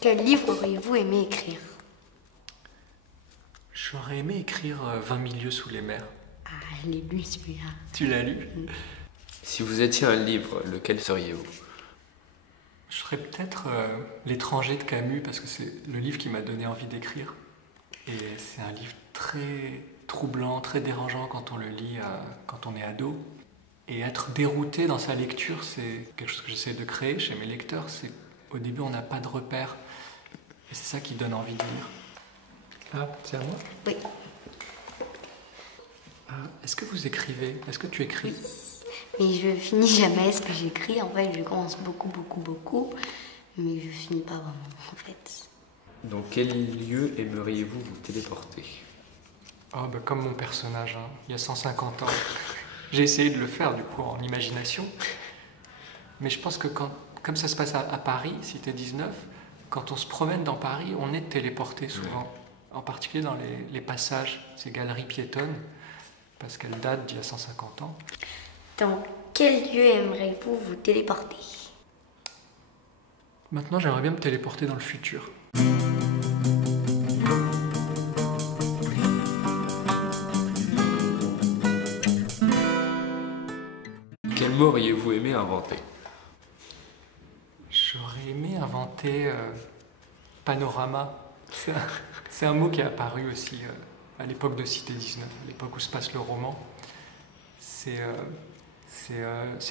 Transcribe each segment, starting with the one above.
Quel livre auriez-vous aimé écrire? J'aurais aimé écrire 20 000 lieues sous les mers. Ah, je l'ai lu celui-là. Tu l'as lu? Si vous étiez un livre, lequel seriez-vous? Je serais peut-être L'étranger de Camus, parce que c'est le livre qui m'a donné envie d'écrire. Et c'est un livre très troublant, très dérangeant quand on le lit quand on est ado. Et être dérouté dans sa lecture, c'est quelque chose que j'essaie de créer chez mes lecteurs. C'est au début, on n'a pas de repères. Et c'est ça qui donne envie de lire. Ah, c'est à moi? Oui. Ah, est-ce que vous écrivez? Est-ce que tu écris? Mais je finis jamais ce que j'écris. En fait, je commence beaucoup. Mais je finis pas vraiment, en fait. Dans quel lieu aimeriez-vous vous téléporter? Oh, bah, comme mon personnage, hein, il y a 150 ans. J'ai essayé de le faire, du coup, en imagination. Mais je pense que comme ça se passe à Paris, Cité 19, quand on se promène dans Paris, on est téléporté souvent. En particulier dans les passages, ces galeries piétonnes, parce qu'elles datent d'il y a 150 ans. Dans quel lieu aimeriez-vous vous téléporter? Maintenant, j'aimerais bien me téléporter dans le futur. Quel mot auriez-vous aimé inventer? J'aurais aimé inventer panorama. C'est un mot qui est apparu aussi à l'époque de Cité 19, à l'époque où se passe le roman. C'est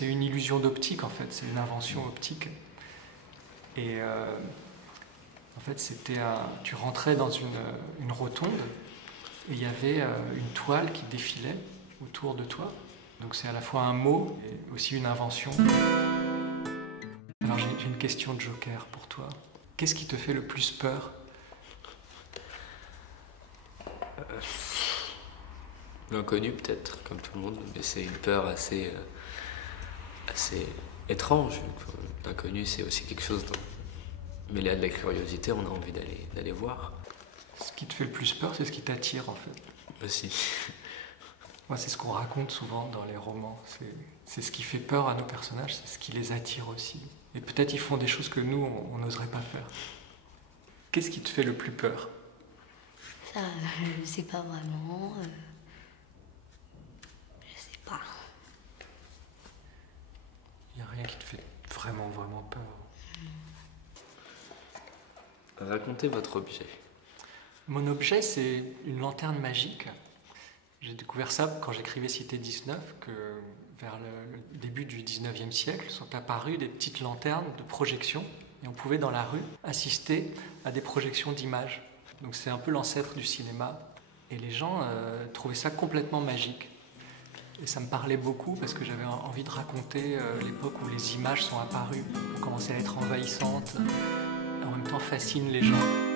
une illusion d'optique en fait, c'est une invention optique. Et en fait, tu rentrais dans une rotonde et il y avait une toile qui défilait autour de toi. Donc c'est à la fois un mot et aussi une invention. Alors j'ai une question de joker pour toi. Qu'est-ce qui te fait le plus peur? L'inconnu peut-être, comme tout le monde, mais c'est une peur assez étrange. L'inconnu, c'est aussi quelque chose mêlé à de la curiosité, on a envie d'aller voir. Ce qui te fait le plus peur, c'est ce qui t'attire en fait. Aussi. Moi, c'est ce qu'on raconte souvent dans les romans. C'est ce qui fait peur à nos personnages, c'est ce qui les attire aussi. Et peut-être ils font des choses que nous, on n'oserait pas faire. Qu'est-ce qui te fait le plus peur? Ça, je sais pas vraiment. Je sais pas. Il n'y a rien qui te fait vraiment peur. Racontez votre objet. Mon objet, c'est une lanterne magique. J'ai découvert ça quand j'écrivais Cité 19, que vers le début du 19e siècle sont apparues des petites lanternes de projection et on pouvait dans la rue assister à des projections d'images. Donc c'est un peu l'ancêtre du cinéma et les gens trouvaient ça complètement magique. Et ça me parlait beaucoup parce que j'avais envie de raconter l'époque où les images sont apparues, ont commencé à être envahissantes, et en même temps fascinent les gens.